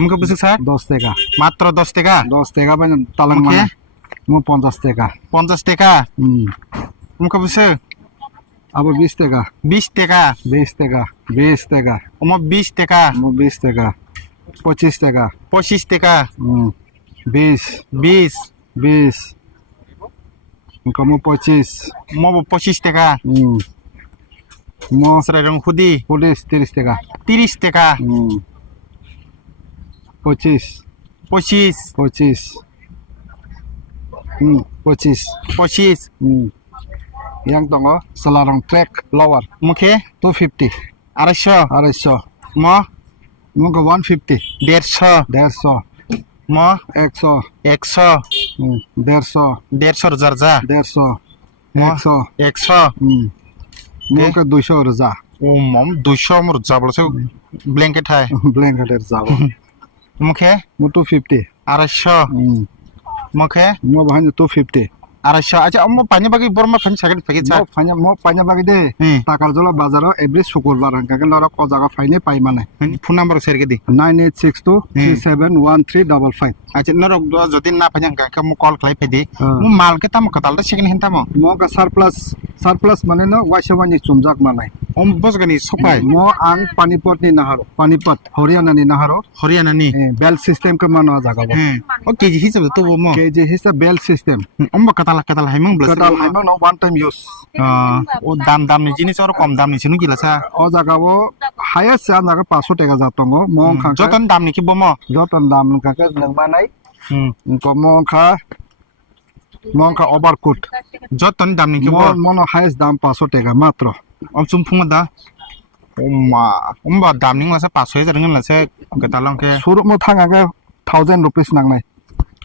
মুখে বুঝে স্যার 10 টাকা মাত্র 10 টাকা 10 টাকা মানে তালাং মানে মো 50 টাকা 50 টাকা মুখে বুঝে আবার 20 টাকা 20 টাকা 20 টাকা 20 টাকা ওমো 20 টাকা মো 20 টাকা 25 টাকা 25 টাকা 20 20 20 Kamu 25 মো 25 টাকা Mo সেরকম খুদি 30 টাকা 30 টাকা 25 25 25 25 25 Yang tongo selarang trek lower মুখে 250 250 250 মো Mungkin 150 150 150 মো 100 100 150 150 রজা 150 Mo 100 100 Mungkin 200 রজা ও মম 200 মর রজা বলছে ব্ল্যাঙ্কেট হাই blanket যাবো মুখে Mo 250 250 মুখে Mo bahanya 250 250 আচ্ছা অম্ম পানি বাকি বর্মা ফানি সাগেন ফেকে চা Mo panya bagi deh takar jola bazaro every syukurbar kagen lorok o jaga faine pai mane phone number সেরকে দি 9862 371355 আচ্ছা নরক যদি না পানি কাকে মু কল খাই ফেদি মু মালকে তাম কতালটা সেকেন্ড হ্যান্ড তামো Mo ka surplus mane no waisa wani chumjak manai অম বসগানি সপাই Mo ang panipot ni naharo panipot Haryana ni naharo Haryana নি bell system ke mano jaga bo ও কেজি হিসাবে তো মো kj hisa bell system অম কাতালা হাইমং ব্লস katal haimang no one time use ও দাম নি জিনিস আর কম দাম নি Sinu গিলাসা o jaga bo highest sa naga 500 টাকা jatongo mo khang যতন দাম নি কি বমো joton dam ka ke nang manai ko mo kha overcoat যতন দাম নি কি বো mono highest dam 500 টাকা মাত্র অম চুমফুং দা অম্বা দাম নি লাসা 500 জারঙ্গন লাসা কাতালং কে surup mo thangaga 1000 rupees nangnai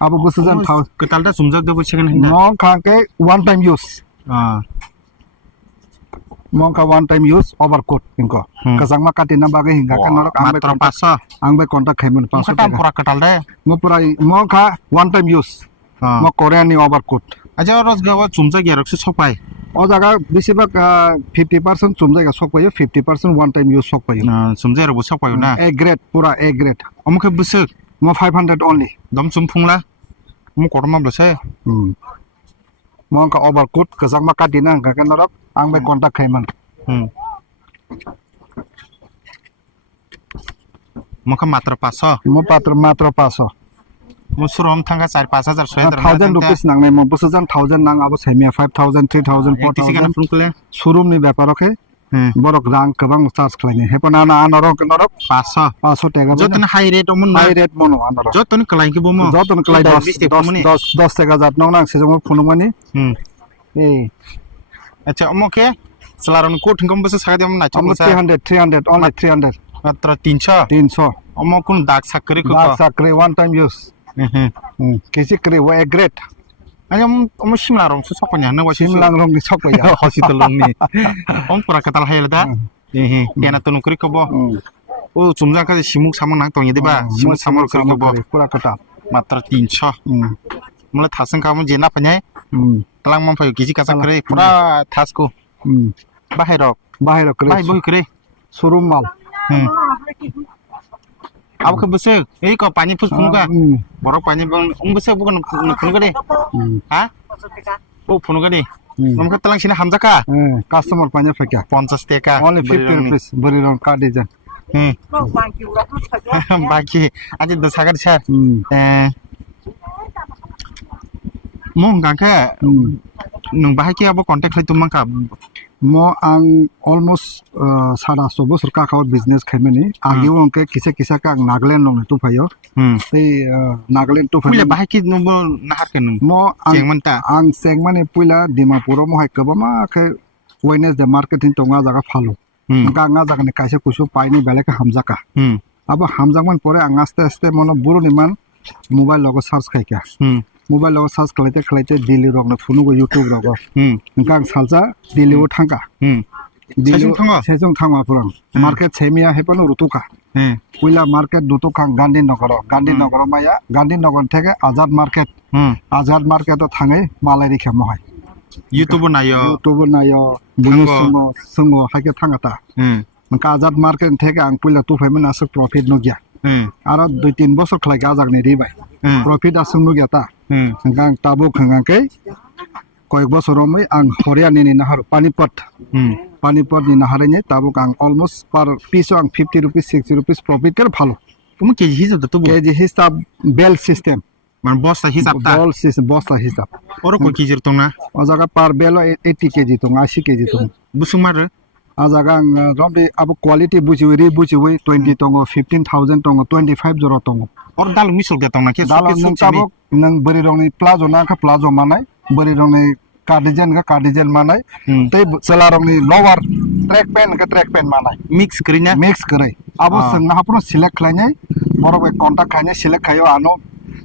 abo busujan কাতালটা চুমজাক দেব second hand mo khang ke one time use mo kha one time use overcoat ingko kajangma katina bage hinga kan norok মাত্র 500 ang be contact khaimun 500 টাকা টাকা পুরা কাতাল দে mo kha one time use mo korean ni overcoat আচ্ছা রজগাও চুমজাক ইয়ারকসে সপাই o jaga besibak 50% chumjaiga sokpayo 50% one time use sokpayo চুমজাই রব সপাই না a grade pura a grade অমকে বুসে mo 500 only দম চুমফুংলা মু কটমা বলছে mo kha overcoat kajangma katina hinga kan norok ang be contact khaimun মুখে মাত্র 500 mo matra 500 মুসুরম থাকা 4-5,000 1000 rupees nangnai mo busujan 1000 nang abo semia 5000 3000 4000 phone করলে surum ni byapar oke borok rang kabang charge khlaini hepona na anorok 500 টাকা যতন high rate অমন না high rate mono anorok যতন কলাই কি বমো joton klai 10 টাকা jat nong nang sejong phunumani ei আচ্ছা অমকে সালারন কোট হিংকম বসে সাগা দিম না চমসা 300 only 300 মাত্র 300 অম কোন দাগ সাকরি কো dak sakre one time use kisi kre wa a grade আচ্ছা অম সিমলা রং সু সকnya না Wasi simlang rong ni sokya হসিতল রং নি অম পুরা কাতাল হাইলদা কেনা তনু করি কব ও চুমজা কা সিমুক সামং না তং দিবা সিমুক সামর করি কব pura kata মাত্র 300 মলে থাসং কাম জেনা পানাই তালাং মম ফাই কেজি কাসা করে পুরা থাসকো বাহিরক bahira kre বাই বই করে surum mal अब के बसे এই ক পানি ফুস ফুনগা বড় পানি বং উং বসে বুগন ফুনগা দে হ্যাঁ ও ফুনগা দে নমকে তালাং সিনা হামজাকা customer panya fakya 50 টাকা only 50 rupees bari rong card dejan বাকি আজ 10,000 sir mong gangke nung bahai ke abo contact lai tumang ka mo ang almost 150 bosor ka khawar business khaimani agi onke kisa ka nagaland nong tu phayo tei nagaland tu pule bahai ki no nahar ke nung mo chengmanta ang sengmane puila dimapur mo hai kabama ke Wednesday marketing tonga jaga phalo nga jaga ne kaise kusu paini beleka hamjaka abo hamjakman pore ang aste aste mono buru niman mobile logo search khaika mobile logo search khlaite dili rok na phunu go youtube rok nga salsa dili o thangka dili sejong thangwa purang market chemia hepano rutuka puila market dutukang gandhinagar maya gandhinagar theke azad market o thangai malai rikha mohai YouTube nayo bunu sungo haike thangata nga azad market theke ang puila tu phaimen asuk profit no gya Aro 2-3 bosor khlai ga jak ni ribai. Profit asung nu gyata. Hanggang tabuk hanggang kai koyek bosor romai ang Horiani ni nahar Panipat. Panipat ni nahar ni tabuk ang almost per piece ang 50 rupees 60 rupees profit kar bhalo. Kamu keji hisab da tubu. Keji hisab bell system. Man bosta hisab ta. Ball system bosta hisab. Oro ko keji tong na. O jaga par bell 80 kg tong 80 kg tong. Busung mar. A jaga ang romdi abu quality bujiwi 20 tong 15,000 tong 25 joro tong. Or dal misol ga tong na ke Dal nang tabuk nang beri rong ni plazo na ka plazo manai beri rong ni cardigan manai tei sela rong ni lower track pen manai mix krinya mix kare abo sang na hapro select khlainai borok ek contact khainai select khayo ano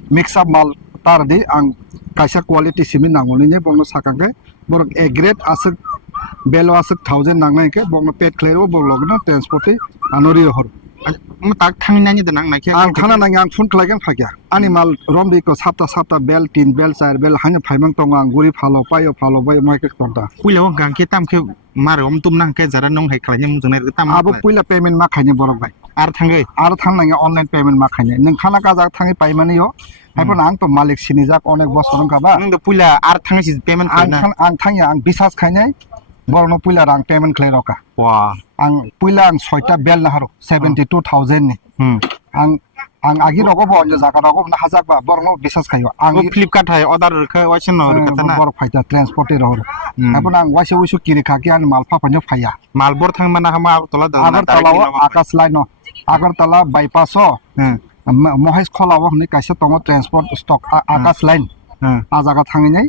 mix up mal tar di ang kaisa quality simin nangoni ne bongno sakangke borok a grade asuk belo asuk 1000 nangnai ke bongno pet khlero borok no transport anori hor tak thang nani da nang na ke ang thana nang ang phun khlaigen phagya animal romdi ko sapta bel 3 bel 4 bel hanya phaimang tong ang guri phalo payo moi ke konta puilo gang ke tam ke mar tum nang ke jara nong hai khlai mu jeng tam abo puila payment ma khaini borok bai ar thangai ar thang nang online payment ma khaini nang khana ka jak thangi paimani yo haipon ang to malik sini jak onek bosor ka ba nang da puila ar thangai si payment khaina ang thangya ang bisas khainai borno puila rang payment khlai roka wa ang puila ang 6ta bel na haro 72000 ni ang agi rogo bo onja jaka rogo na hajak ba borno bisas khayo ang flipkart hai order kha wachen no kata na bor phaita transport ro apun ang wase usu kiri khaki an mal pha panyo phaya malbor thang mana hama tola da agar tala akas line no agar tala bypass o mohes khola wo ni kaisa tongo transport stock akas line a jaga thangi nai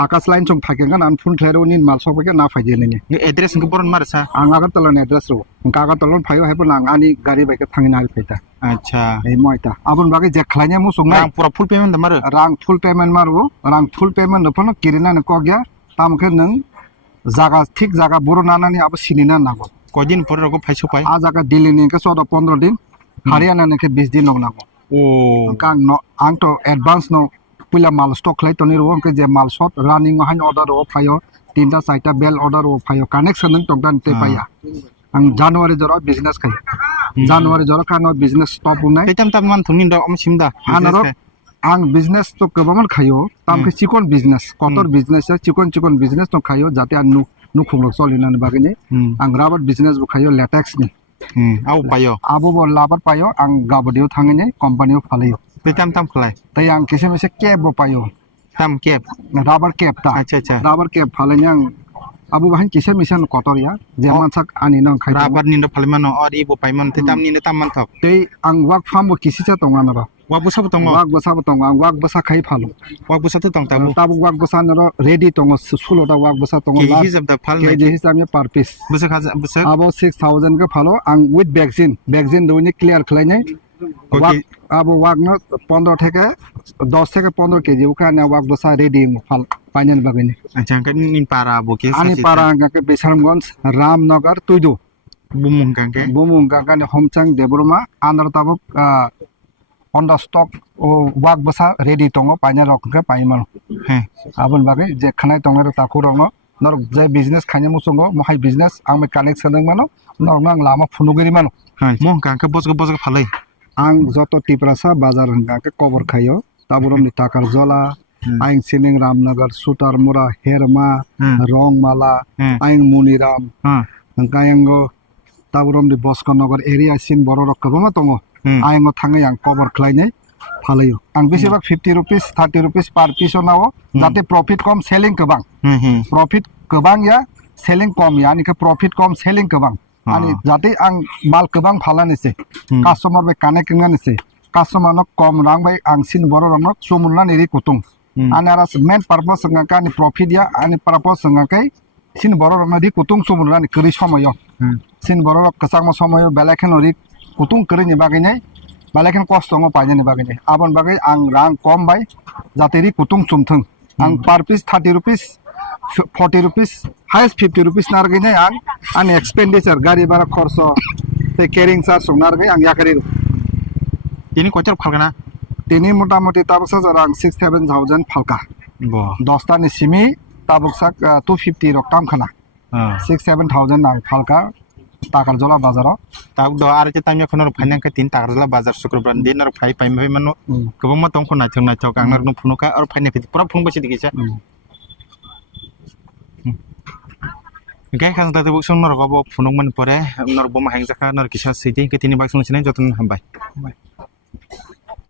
akas line chung thakengan an phun khlero nin mal sok ke na phaije ni address ng boron marsa ang agar tala ni address ro kaga talon phayo haipun ang ani gari bai ke thangi nal phaita acha ei moita abun bagi je khlainya mu sungai rang pura full payment da mar rang full payment maru rang full payment no kirina ne ko gya tam ke nang jaga thik jaga buru nana ni ab sinina nago kodin por rogo phaiso pai a jaga dili ni ke 15 din haryana ne ke 20 din nog nago o kang no ang to advance no pula mal stock khlai to ni ro ke je mal shot running ma han order o phayo 3ta 4ta bell order o phayo connection nang tongdan te paya ang January joro business khai January joro kano business stop unai tam man thungin da om simda anaro ang business to kebaman khayo tam ke chikon business kotor business chikon business to khayo jate an nu khungrok solina bagini ang rubber business bu khayo latex ni au payo abu bo labar payo ang gabodio thangine company o phalayo tam khlai tai ang kisem se cap bo payo tam cap rubber cap ta acha rubber cap phalanyang abu bahan kisem misan kotor ya jeman sak ani nang khai rubber ni da phalman or ibo paiman tam ni tam man thok tei ang work farm bo kisi cha tongan ro wa busa tong wak basa khai phalo wa busa to tong tabu wak basa no ready tongo sulo da wak basa tongo ke hisab da phal na ke hisab me per piece busa kha busa abo 6000 ka phalo ang with vaccine do ni clear khlaine wak abo wak no 15 থেকে 10 থেকে 15 KG ওখানে wak basa ready phal panel bagani acha kan nin para bo ke ani para ka Bisharamganj Ramnagar tuidu bumung kan ke homchang debroma andar tabuk on the stock o wak basa ready tongo paina rok ke paimano abon bagai je khanai tongo ta khurong nor je business khanya musongo mohai business ang me connection dang mano nor nang lama phunugiri mano mo kan ke bos phalai ang joto tiprasa bazar hanga ke cover khayo taburom ni takar jola aing sining Ramnagar Sutar Mura Herma Rongmala aing Muniram angkayango taburom di Bosconagar area sin borok kabama tongo aing o thangai ang cover khlaine phalayo ang besibak 50 rupees 30 rupees per piece onao jate profit kom selling kebang profit kebang ya selling kom ya ani ke profit kom selling kebang ani jate ang mal kebang phalane se customer be connect ngane se customer no kom rang bai ang sin borok no sumulna ni kutung anara main purpose nga ka ni profit ya ani purpose nga kai sin borok no di kutung sumulna ni kri somoyo sin borok kasang mo somoyo belakhen ori kutung kri ni baginai balakhen cost ngo paine ni baginai abon bagai ang rang kom bai jateri kutung chumthung ang per piece 30 rupees 40 rupees highest 50 rupees narginai ang expenditure gari bara khorso te carrying charge nargai ang yakari ini kochar phalgana tini motamoti tabuksa jarang 6-7,000 phalka bo 10ta ni simi tabuksa 250 rok tam khana 6-7,000 ang phalka Takarjola bazaro. Tahu do are je tamnya kono phanyang ka tin takarjola bazar शुक्रबार दिन और phi पाइ मानो गोबां मा तंखौ नाचौ गांनार नु फुनुका और फाइने fit पुरा Fung बसे दिगिसा गाय खान दाते बुक संग नरगबो फुनुंग मन परे नरबो मा हांजाका नर किसा सिटि के तिनि बाक संग सिनाय जतन हामबाय